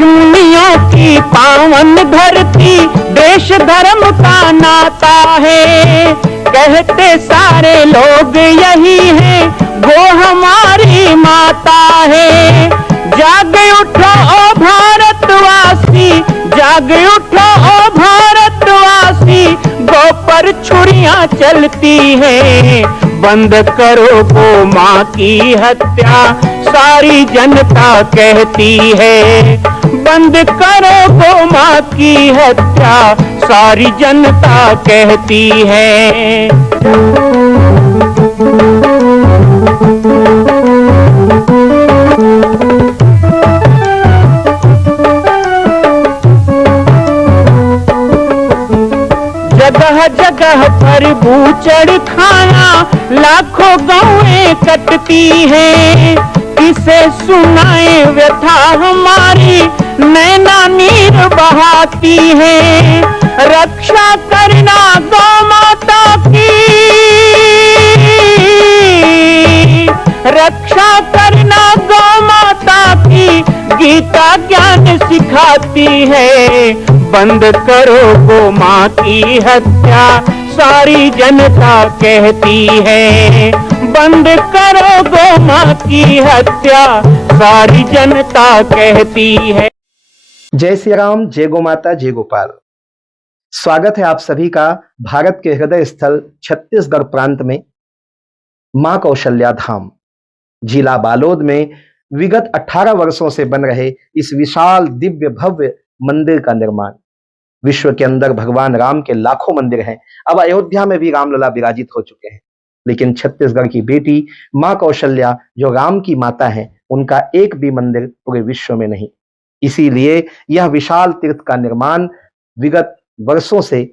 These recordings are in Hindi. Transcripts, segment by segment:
ऋषिमुनियों की पावन धरती, देश धर्म का नाता है। कहते सारे लोग यही है, वो हमारी माता है। जाग उठो ओ भारतवासी, जाग उठो ओ भारतवासी, गौ पर छुरियां चलती हैं। बंद करो गौ माँ की हत्या, सारी जनता कहती है। बंद करो गौ माँ की हत्या, सारी जनता कहती है। जगह जगह पर बूचड़ खाना, लाखों गौएं कटती हैं। किसे सुनाए व्यथा हमारी, नैना नीर बहाती है। रक्षा करना गौ माता की, रक्षा करना गौ माता की, गीता ज्ञान सिखाती है। बंद करो गौ माँ की हत्या, सारी जनता कहती है। बंद करो गौ माँ की हत्या, सारी जनता कहती है। जय श्री राम, जय गौ माता, जय गोपाल। स्वागत है आप सभी का भारत के हृदय स्थल छत्तीसगढ़ प्रांत में मां कौशल्या धाम जिला बालोद में विगत 18 वर्षों से बन रहे इस विशाल दिव्य भव्य मंदिर का निर्माण। विश्व के अंदर भगवान राम के लाखों मंदिर हैं। अब अयोध्या में भी रामलला विराजित हो चुके हैं, लेकिन छत्तीसगढ़ की बेटी मां कौशल्या जो राम की माता है, उनका एक भी मंदिर पूरे विश्व में नहीं। इसीलिए यह विशाल तीर्थ का निर्माण विगत वर्षों से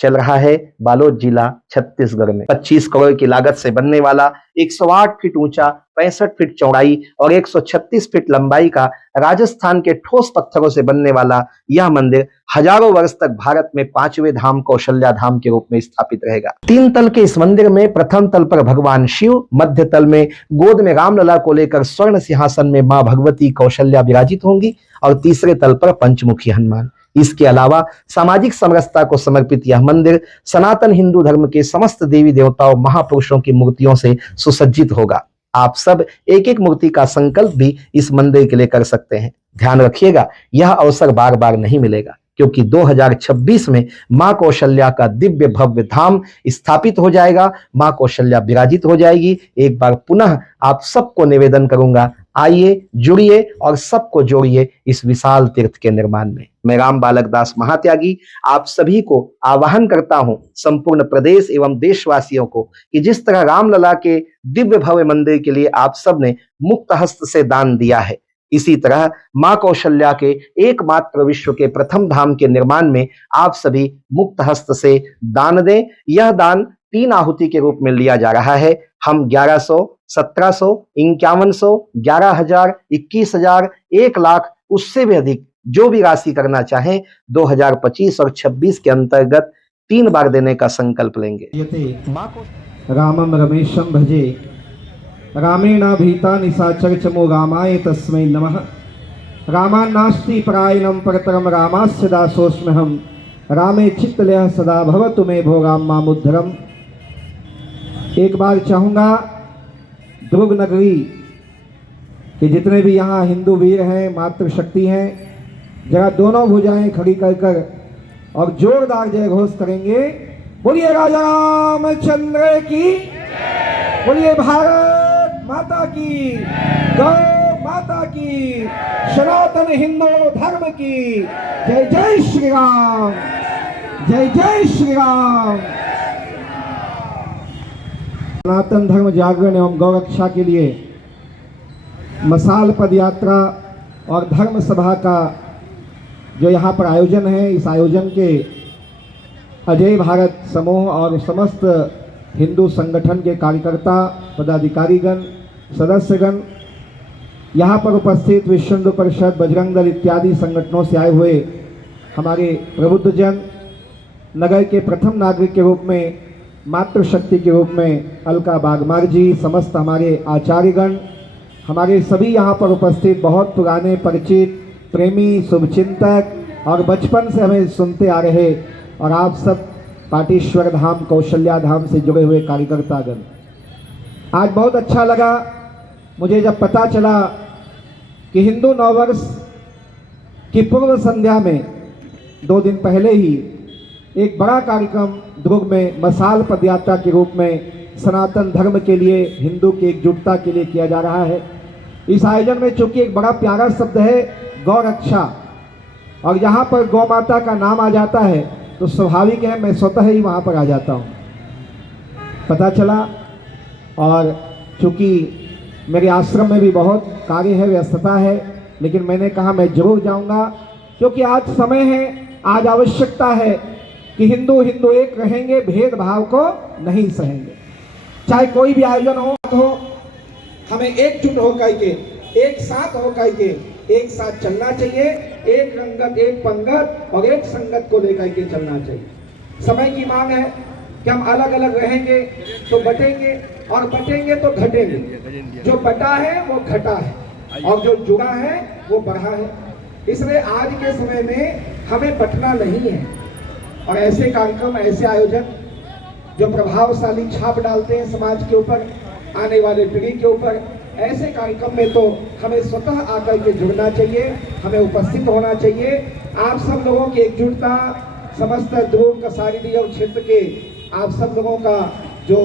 चल रहा है बालोद जिला छत्तीसगढ़ में। 25 करोड़ की लागत से बनने वाला 108 फीट ऊंचा, 65 फीट चौड़ाई और 136 फीट लंबाई का राजस्थान के ठोस पत्थरों से बनने वाला यह मंदिर हजारों वर्ष तक भारत में 5वें धाम कौशल्या धाम के रूप में स्थापित रहेगा। 3 तल के इस मंदिर में प्रथम तल पर भगवान शिव, मध्य तल में गोद में रामलला को लेकर स्वर्ण सिंहासन में मां भगवती कौशल्या विराजित होंगी और तीसरे तल पर पंचमुखी हनुमान। इसके अलावा सामाजिक समरसता को समर्पित यह मंदिर सनातन हिंदू धर्म के समस्त देवी देवताओं महापुरुषों की मूर्तियों से सुसज्जित होगा। आप सब एक एक मूर्ति का संकल्प भी इस मंदिर के लिए कर सकते हैं। ध्यान रखिएगा, यह अवसर बार बार नहीं मिलेगा, क्योंकि 2026 में मां कौशल्या का दिव्य भव्य धाम स्थापित हो जाएगा। मां कौशल्या विराजित हो जाएगी। एक बार पुनः आप सबको निवेदन करूंगा, आइए, जुड़िए और सबको जोड़िए इस विशाल तीर्थ के निर्माण में। मैं राम बालक दास महात्यागी आप सभी को आह्वान करता हूं, संपूर्ण प्रदेश एवं देशवासियों को, कि जिस तरह रामलला के दिव्य भव्य मंदिर के लिए आप सब ने मुक्त हस्त से दान दिया है, इसी तरह मां कौशल्या के एकमात्र विश्व के प्रथम धाम के निर्माण में आप सभी मुक्त हस्त से दान दें। यह दान 3 आहुति के रूप में लिया जा रहा है। हम 1100, 1700, 5100, 11,000, 21,000, 1 लाख, उससे भी अधिक जो भी राशि करना चाहें 2025 और 26 के अंतर्गत 3 बार देने का संकल्प लेंगे। रामम रमेशम भजे रामेणाभीता निशाचर चमो रामाय तस्मै नमः। रामान्नास्ति परायणं परतरम रामास्य दासोऽस्म्यहम्। रामे चित्तलयः सदा भवतु मे भो राम मामुद्धरम। एक बार चाहूँगा दुर्ग नगरी के जितने भी यहाँ हिंदू वीर हैं, मातृशक्ति हैं, जरा दोनों भुजाएं खड़ी कर कर और जोरदार जय घोष करेंगे। बोलिए राजा रामचंद्र की, बोलिए भारत माता की, गौ माता की, सनातन हिंदू धर्म की जय। जय श्री राम, जय जय श्री राम। सनातन धर्म जागरण एवं गौ रक्षा के लिए मसाल पद यात्रा और धर्म सभा का जो यहाँ पर आयोजन है, इस आयोजन के अजय भारत समूह और समस्त हिंदू संगठन के कार्यकर्ता, पदाधिकारीगण, सदस्यगण, यहाँ पर उपस्थित विश्व हिंदू परिषद, बजरंग दल इत्यादि संगठनों से आए हुए हमारे प्रबुद्धजन, नगर के प्रथम नागरिक के रूप में, मातृशक्ति के रूप में अलका बागमार जी, समस्त हमारे आचार्यगण, हमारे सभी यहाँ पर उपस्थित बहुत पुराने परिचित प्रेमी, शुभचिंतक और बचपन से हमें सुनते आ रहे और आप सब पाटेश्वर धाम, कौशल्या धाम से जुड़े हुए कार्यकर्तागण, आज बहुत अच्छा लगा मुझे जब पता चला कि हिंदू नववर्ष की पूर्व संध्या में 2 दिन पहले ही एक बड़ा कार्यक्रम दुर्ग में मसाल पदयात्रा के रूप में सनातन धर्म के लिए, हिंदू की एकजुटता के लिए किया जा रहा है। इस आयोजन में चूंकि एक बड़ा प्यारा शब्द है गौ रक्षा, और यहाँ पर गौ माता का नाम आ जाता है तो स्वाभाविक है मैं स्वतः ही वहाँ पर आ जाता हूँ। पता चला, और चूँकि मेरे आश्रम में भी बहुत कार्य है, व्यस्तता है, लेकिन मैंने कहा मैं जरूर जाऊँगा, क्योंकि आज समय है, आज आवश्यकता है कि हिंदू हिंदू एक रहेंगे, भेदभाव को नहीं सहेंगे। चाहे कोई भी आयोजन हो हमें एकजुट होकर के, एक साथ होकर के, एक साथ चलना चाहिए, एक रंगत, एक पंगत और एक संगत को लेकर के चलना चाहिए। समय की मांग है कि हम अलग अलग रहेंगे तो बटेंगे, और बटेंगे तो घटेंगे। जो बटा है वो घटा है, और जो जुड़ा है वो बढ़ा है। इसलिए आज के समय में हमें बटना नहीं है, और ऐसे कार्यक्रम, ऐसे आयोजन जो प्रभावशाली छाप डालते हैं समाज के ऊपर, आने वाले पीढ़ी के ऊपर, ऐसे कार्यक्रम में तो हमें स्वतः आकर के जुड़ना चाहिए, हमें उपस्थित होना चाहिए। आप सब लोगों की एकजुटता, समस्त ध्रुव कसारी और क्षेत्र के आप सब लोगों का जो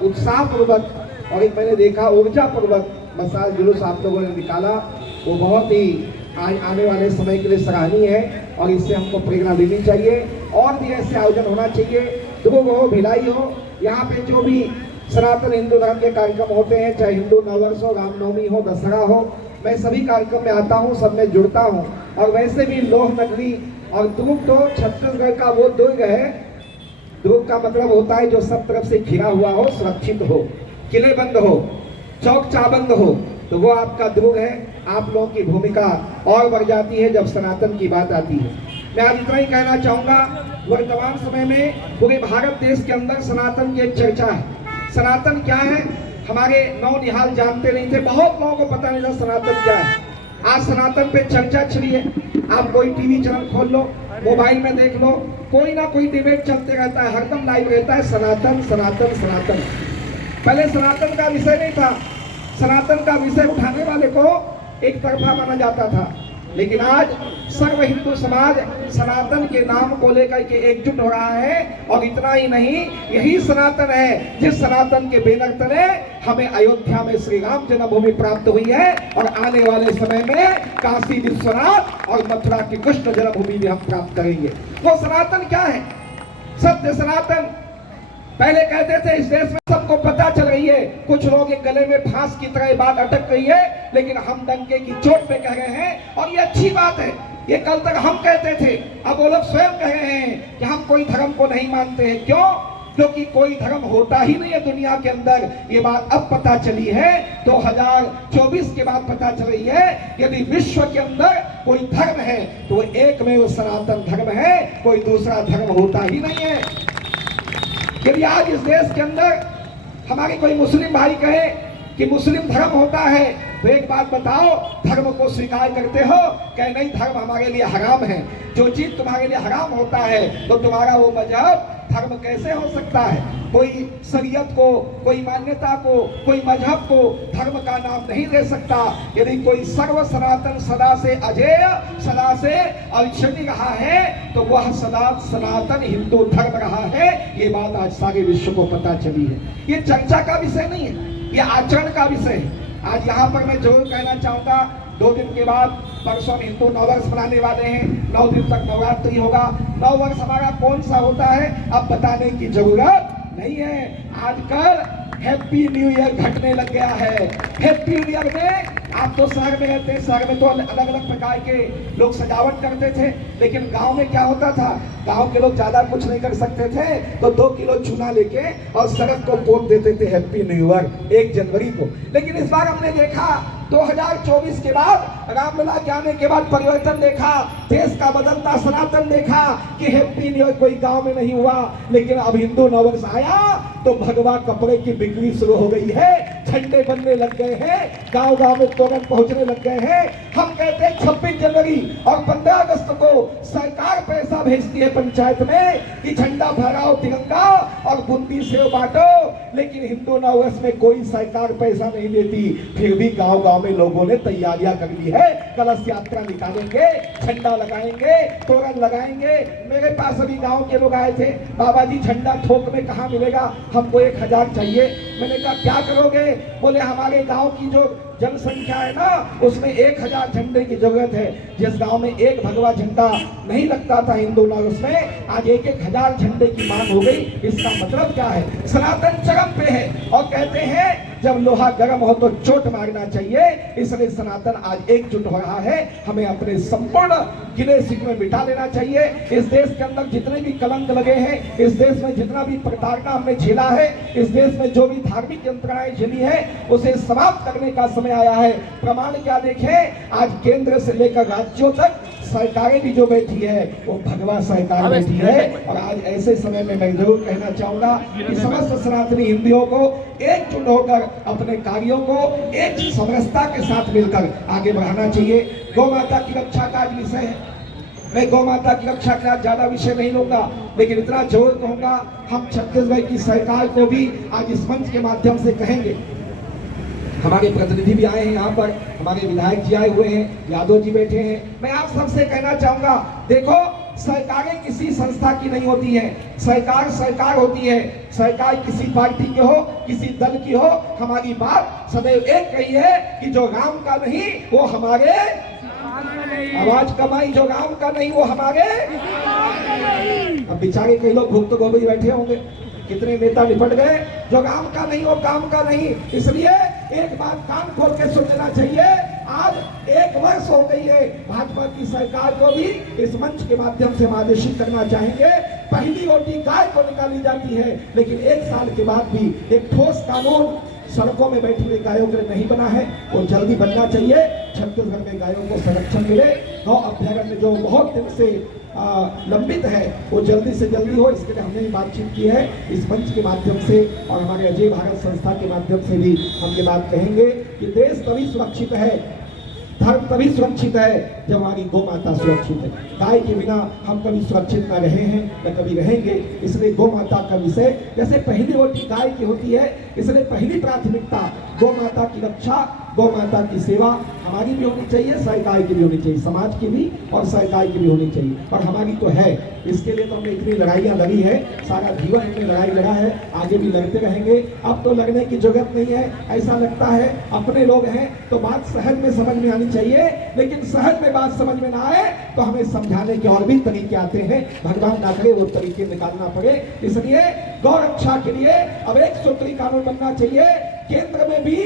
उत्साह पूर्वक और एक मैंने देखा ऊर्जा पूर्वक मसाल जुलूस आप लोगों ने निकाला, वो बहुत ही आने वाले समय के लिए सराहनीय है, और इससे हमको प्रेरणा लेनी चाहिए। और भी ऐसे आयोजन होना चाहिए, ध्रुव हो, भिलाई हो, यहाँ पे जो भी सनातन हिंदू धर्म के कार्यक्रम होते हैं, चाहे हिंदू नववर्ष हो, रामनवमी हो, दशहरा हो, मैं सभी कार्यक्रम में आता हूँ, सब में जुड़ता हूँ। और वैसे भी लोह नगरी और दुर्ग तो छत्तीसगढ़ का वो दुर्ग है, दुर्ग का मतलब होता है जो सब तरफ से घिरा हुआ हो, सुरक्षित हो, किले बंद हो, चौक चाबंद हो, तो वो आपका दुर्ग है। आप लोगों की भूमिका और बढ़ जाती है जब सनातन की बात आती है। मैं आज इतना ही कहना चाहूँगा, वर्तमान समय में पूरे भारत देश के अंदर सनातन की एक चर्चा है। सनातन क्या है हमारे नौनिहाल जानते नहीं थे, बहुत लोगों को पता नहीं था सनातन क्या है। आज सनातन पे चर्चा छिड़ी है। आप कोई टीवी चैनल खोल लो, मोबाइल में देख लो, कोई ना कोई डिबेट चलते रहता है, हरदम लाइव रहता है सनातन सनातन सनातन। पहले सनातन का विषय नहीं था, सनातन का विषय उठाने वाले को एक तरफा माना जाता था, लेकिन आज सर्व हिंदू समाज सनातन के नाम को लेकर के एकजुट हो रहा है। और इतना ही नहीं, यही सनातन है जिस सनातन के बैनर तले हमें अयोध्या में श्री राम जन्मभूमि प्राप्त हुई है, और आने वाले समय में काशी विश्वनाथ और मथुरा की कृष्ण जन्मभूमि भी हम प्राप्त करेंगे। वो सनातन क्या है? सत्य सनातन। पहले कहते थे इस देश में सबको पता चल रही है, कुछ लोग के गले में फांस की तरह बात अटक रही है, लेकिन हम डंके की चोट पे कह रहे हैं, और ये अच्छी बात है। ये कल तक हम कहते थे, अब वो लोग स्वयं कह रहे हैं कि हम कोई धर्म को नहीं मानते हैं। क्यों? क्योंकि कोई धर्म होता ही नहीं है दुनिया के अंदर। ये बात अब पता चली है, 2024 के बाद पता चल रही है। यदि विश्व के अंदर कोई धर्म है तो वो एक में वो सनातन धर्म है, कोई दूसरा धर्म होता ही नहीं है। यदि आज इस देश के अंदर हमारे कोई मुस्लिम भाई कहे कि मुस्लिम धर्म होता है, तो एक बात बताओ, धर्म को स्वीकार करते हो? कहे नहीं, धर्म हमारे लिए हराम है। जो चीज तुम्हारे लिए हराम होता है तो तुम्हारा वो मजहब धर्म कैसे हो सकता है? कोई शरीयत को, कोई मान्यता को, कोई मजहब को धर्म का नाम नहीं दे सकता। यदि कोई सर्व सनातन सदा से अजेय, सदा से अविच्छिन्न रहा है, तो वह सदा सनातन हिंदू धर्म रहा है। ये बात आज सारे विश्व को पता चली है। ये चर्चा का विषय नहीं है, ये आचरण का विषय है। आज यहाँ पर मैं जरूर कहना चाहूँगा, 2 दिन के बाद परसों हम हिंदू नववर्ष मनाने वाले हैं। 9 दिन तक नवरात्रि होगा। नववर्ष हमारा कौन सा होता है अब बताने की जरूरत नहीं है। आजकल हैप्पी न्यू ईयर घटने लग गया है। हैप्पी न्यू ईयर में आप तो शहर में रहते हैं, शहर में तो अलग अलग प्रकार के लोग सजावट करते थे, लेकिन गांव में क्या होता था? गांव के लोग ज्यादा कुछ नहीं कर सकते थे, तो 2 किलो चूना लेके और सड़क को पोत देते थे हैप्पी न्यू ईयर 1 जनवरी को। लेकिन इस बार हमने देखा 2024 के बाद, रामलला के आने के बाद परिवर्तन देखा, देश का बदलता सनातन देखा कि हैप्पी न्यू ईयर कोई गांव में नहीं हुआ, लेकिन अब हिंदू नववर्ष आया तो भगवा कपड़े की बिक्री शुरू हो गई है, झंडे बनने लग गए हैं, गांव गांव में तोरण पहुंचने लग गए हैं। हम कहते हैं 26 जनवरी और 15 अगस्त को सरकार पैसा भेजती है पंचायत में कि झंडा फहराओ तिरंगा और बूंदी सेव बांटो, लेकिन हिंदू नववर्ष में कोई सरकार पैसा नहीं देती। फिर भी गांव गांव में लोगों ने तैयारियां कर ली है, कलश यात्रा निकालेंगे, झंडा लगाएंगे, तोरण लगाएंगे। मेरे पास अभी गांव के लोग आए थे, बाबा जी झंडा थोक में कहाँ मिलेगा, हमको 1000 चाहिए। मैंने कहा क्या करोगे? बोले हमारे गांव की जो जनसंख्या है ना, उसमें 1000 झंडे की जरूरत है। जिस गांव में एक भगवा झंडा नहीं लगता था हिंदू नववर्ष में, आज 1000 झंडे की मांग हो गई। इसका मतलब क्या है? सनातन चरम पे है और कहते हैं जब लोहा गर्म हो तो चोट मारना चाहिए। इसलिए सनातन आज एकजुट हो रहा है। हमें अपने संपूर्ण गिले शिकवे मिटा लेना चाहिए। इस देश के अंदर जितने भी कलंक लगे हैं, इस देश में जितना भी प्रताड़ना हमने झेला है, इस देश में जो भी धार्मिक यंत्रणाएं झेली है, उसे समाप्त करने का समय आया है। प्रमाण क्या देखें, आज केंद्र से लेकर राज्यों तक सरकारें भी जो बैठी है वो भगवा सरकार बैठी है। और आज ऐसे समय में मैं जरूर कहना चाहूंगा कि समस्त सनातनी हिंदुओं को एकजुट होकर अपने कार्यों को एक समरसता के साथ मिलकर आगे बढ़ाना चाहिए। गौ माता की रक्षा का आज विषय है। मैं गौ माता की रक्षा का ज्यादा विषय नहीं लूंगा, लेकिन इतना जरूर कहूंगा, हम छत्तीसगढ़ की सरकार को भी आज इस मंच के माध्यम से कहेंगे। हमारे प्रतिनिधि भी आए हैं यहाँ पर, हमारे विधायक जी आए हुए हैं, यादव जी बैठे हैं। मैं आप सबसे कहना चाहूंगा, देखो सरकारें किसी संस्था की नहीं होती है, सरकार सरकार होती है। सरकार किसी पार्टी की हो, किसी दल की हो, हमारी बात सदैव एक रही है कि जो राम का नहीं वो हमारे, आवाज कमाई, जो राम का नहीं वो हमारे। अब बेचारे कई लोग भुक्त गोभी बैठे होंगे, कितने नेता निपट गए, जो राम का नहीं वो काम का नहीं। इसलिए एक बात कान खोल के सुन लेना चाहिए, आज 1 वर्ष हो गई है भाजपा की सरकार को भी इस मंच के माध्यम से हम आदेशित करना चाहेंगे। पहली रोटी गाय को निकाली जाती है, लेकिन 1 साल के बाद भी एक ठोस कानून सड़कों में बैठी हुई गायों के लिए नहीं बना है, वो जल्दी बनना चाहिए। छत्तीसगढ़ में गायों को संरक्षण मिले, गौ अभ्यारण्य जो बहुत दिन से लंबित है वो जल्दी से जल्दी हो, इसके लिए हमने बातचीत की है इस मंच के माध्यम से। और हमारे अजय भारत संस्था के माध्यम से भी हम ये बात कहेंगे कि देश तभी सुरक्षित है, धर्म तभी सुरक्षित है जब हमारी गौ माता सुरक्षित है। गाय के बिना हम कभी सुरक्षित न रहे हैं न कभी रहेंगे। इसलिए गौ माता का विषय, जैसे पहली रोटी गाय की होती है, इसलिए पहली प्राथमिकता गौ माता की रक्षा, गौ माता की सेवा हमारी भी होनी चाहिए, सरकार की भी होनी चाहिए, समाज की भी और सरकार की भी होनी चाहिए। और हमारी तो है, इसके लिए तो हमने इतनी लड़ाइयाँ लड़ी है, सारा जीवन हमने लड़ाई लड़ा है, आगे भी लड़ते रहेंगे। अब तो लड़ने की जरूरत नहीं है। ऐसा लगता है अपने लोग हैं तो बात सहज में समझ में आनी चाहिए, लेकिन सहज में बात समझ में ना आए तो हमें समझाने के और भी तरीके आते हैं। भगवान ना करे वो तरीके निकालना पड़े। इसलिए गौ रक्षा के लिए अब एक सूत्री कानून बनना चाहिए, केंद्र में भी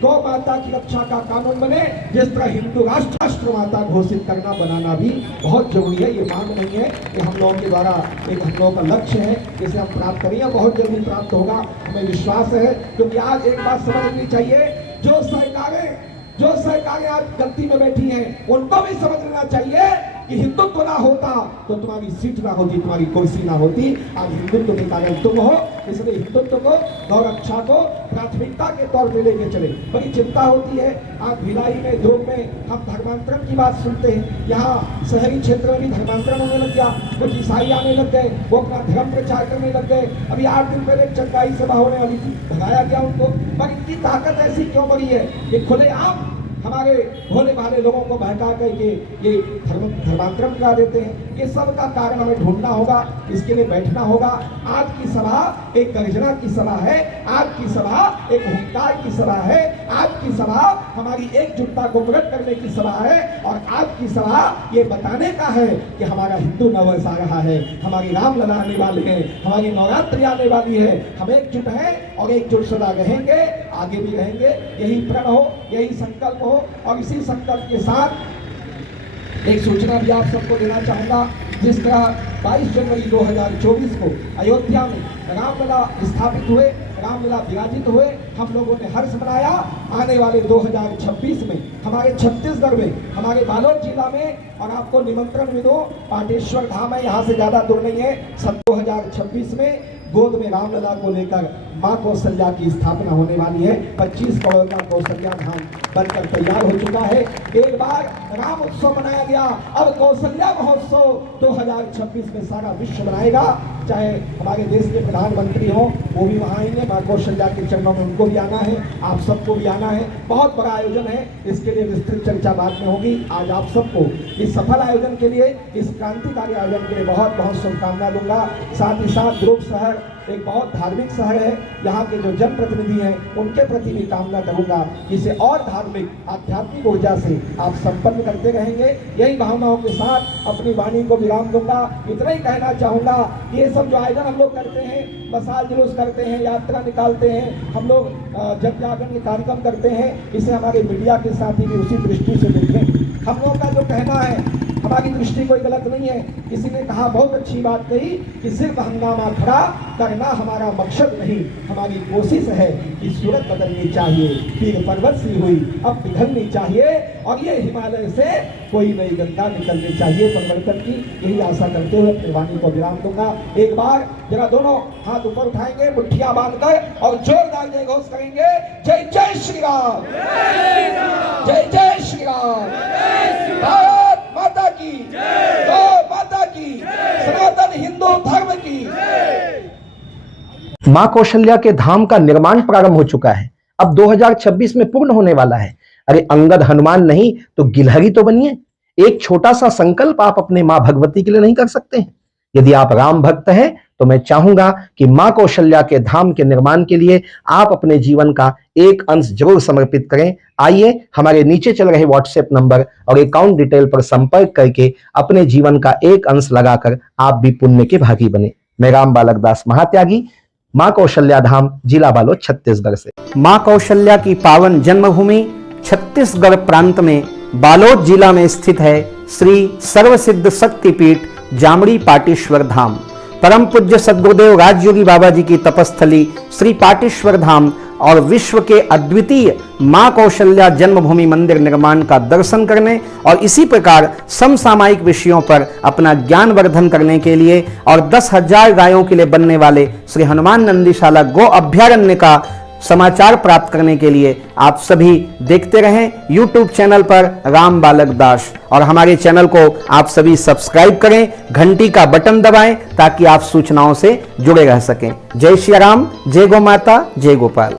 गौ माता की रक्षा का कानून बने। जिस तरह हिंदू राष्ट्र माता घोषित करना बनाना भी बहुत जरूरी है। ये मांग नहीं है कि हम लोगों के द्वारा एक हम लोगों का लक्ष्य है जिसे हम प्राप्त करेंगे, बहुत जल्दी प्राप्त होगा, हमें विश्वास है। क्योंकि आज एक बात समझनी चाहिए, जो सरकारें आज गलती में बैठी हैं उनको भी समझ लेना चाहिए कि हिंदुत्व ना होता तो तुम्हारी सीट ना होती, तुम्हारी कुर्सी ना होती। आज हिंदुत्व के कारण तुम हो, इसलिए हिंदुत्व को, गौ रक्षा को प्राथमिकता के तौर पे लेके चले। बड़ी चिंता होती है, आज भिलाई में, दुर्ग में हम धर्मांतरण की बात सुनते हैं। यहाँ शहरी क्षेत्र में भी धर्मांतरण होने लग गया, कुछ ईसाई आने लग गए, वो अपना धर्म प्रचार करने लग गए। अभी 8 दिन पहले चंगाई सभा होने वाली थी, भगाया गया उनको। पर इनकी ताकत ऐसी क्यों बड़ी है? ये खुलेआम हमारे भोले भाले लोगों को बहका करके ये धर्मांतरण करा देते हैं। ये सब का कारण हमें ढूंढना होगा, इसके लिए बैठना होगा। आज की सभा एक गर्जना की सभा है, आज की सभा एक हुंकार की सभा है, आज की सभा हमारी एकजुटता को प्रकट करने की सभा है। और आज की सभा ये बताने का है कि हमारा हिंदू नववर्ष आ रहा है, हमारी रामलला आने वाले हैं, हमारी नवरात्रि आने वाली है। हम एकजुट हैं और एकजुट सदा रहेंगे, आगे भी रहेंगे। यही प्रण हो, यही संकल्प हो। और इसी संकल्प के साथ एक सूचना भी आप सबको देना चाहूंगा। जिस तरह 22 जनवरी 2024 को अयोध्या में रामलला स्थापित हुए, रामलला विराजित हुए, हम लोगों ने हर्ष मनाया। आने वाले 2026 में हमारे छत्तीसगढ़ में, हमारे बालोद जिला में, और आपको निमंत्रण भी दो, पाटेश्वर धाम है, यहाँ से ज्यादा दूर नहीं है। 2026 में गोद में रामलला को लेकर माँ कौशल्या की स्थापना होने वाली है। 25 करोड़ का कौशल्या धाम बनकर तैयार हो चुका है। एक बार राम उत्सव मनाया गया, अब कौशल्या महोत्सव 2026 में सारा विश्व मनाएगा। चाहे हमारे देश के प्रधानमंत्री हों, वो भी वहाँ आएंगे, माँ कौशल्या के चरणों में उनको भी आना है, आप सबको भी आना है। बहुत बड़ा आयोजन है, इसके लिए विस्तृत चर्चा बाद में होगी। आज आप सबको इस सफल आयोजन के लिए, इस क्रांतिकारी आयोजन के लिए बहुत बहुत शुभकामना दूंगा। साथ ही साथ ध्रुव शहर एक बहुत धार्मिक शहर है, यहाँ के जो जनप्रतिनिधि हैं उनके प्रति भी कामना करूंगा कि इसे और धार्मिक आध्यात्मिक ऊर्जा से आप संपन्न करते रहेंगे। यही भावनाओं के साथ अपनी वाणी को विराम दूंगा। इतना ही कहना चाहूँगा कि ये सब जो आयोजन हम लोग करते हैं, मसाल जुलूस करते हैं, यात्रा निकालते हैं, हम लोग जग जागरण के कार्यक्रम करते हैं, इसे हमारे मीडिया के साथी भी उसी दृष्टि से देखें। हम लोगों का जो कहना है, हमारी दृष्टि कोई गलत नहीं है। किसी ने कहा, बहुत अच्छी बात कही कि सिर्फ हंगामा खड़ा करना हमारा मकसद नहीं, हमारी कोशिश है कि सूरत बदलनी चाहिए, पीर पर्वत सी हुई अब पिघलनी चाहिए और ये हिमालय से कोई नई गंगा निकलनी चाहिए परिवर्तन की। यही आशा करते हुए अपनी वाणी को विराम दूंगा। एक बार जरा दोनों हाथ ऊपर उठाएंगे, मुट्ठियां बांधकर और जोरदार जय घोष करेंगे। जय जय श्री राम, जय जय श्री राम, भारत माता की जय, माता की, सनातन हिंदू धर्म की। मां कौशल्या के धाम का निर्माण प्रारंभ हो चुका है, अब 2026 में पूर्ण होने वाला है। अरे अंगद हनुमान नहीं तो गिलहरी तो बनिए। एक छोटा सा संकल्प आप अपने मां भगवती के लिए नहीं कर सकते हैं? यदि आप राम भक्त हैं तो मैं चाहूंगा कि मां कौशल्या के धाम के निर्माण के लिए आप अपने जीवन का एक अंश जरूर समर्पित करें। आइए हमारे नीचे चल रहे व्हाट्सएप नंबर और अकाउंट डिटेल पर संपर्क करके अपने जीवन का एक अंश लगाकर आप भी पुण्य के भागी बने। मैं राम बालक दास महात्यागी, मां कौशल्या धाम, जिला बालोद, छत्तीसगढ़ से। मां कौशल्या की पावन जन्मभूमि छत्तीसगढ़ प्रांत में बालोद जिला में स्थित है श्री सर्वसिद्ध शक्तिपीठ जामड़ी पाटेश्वर धाम। परम पूज्य सद्गुरुदेव राजयोगी बाबा जी की तपस्थली श्री पाटेश्वर धाम और विश्व के अद्वितीय मां कौशल्या जन्मभूमि मंदिर निर्माण का दर्शन करने और इसी प्रकार समसामयिक विषयों पर अपना ज्ञान वर्धन करने के लिए और 10,000 गायों के लिए बनने वाले श्री हनुमान नंदीशाला गो अभ्यारण्य का समाचार प्राप्त करने के लिए आप सभी देखते रहें YouTube चैनल पर राम बालक दास, और हमारे चैनल को आप सभी सब्सक्राइब करें, घंटी का बटन दबाएं ताकि आप सूचनाओं से जुड़े रह सकें। जय श्री राम, जय गौ माता, जय गोपाल।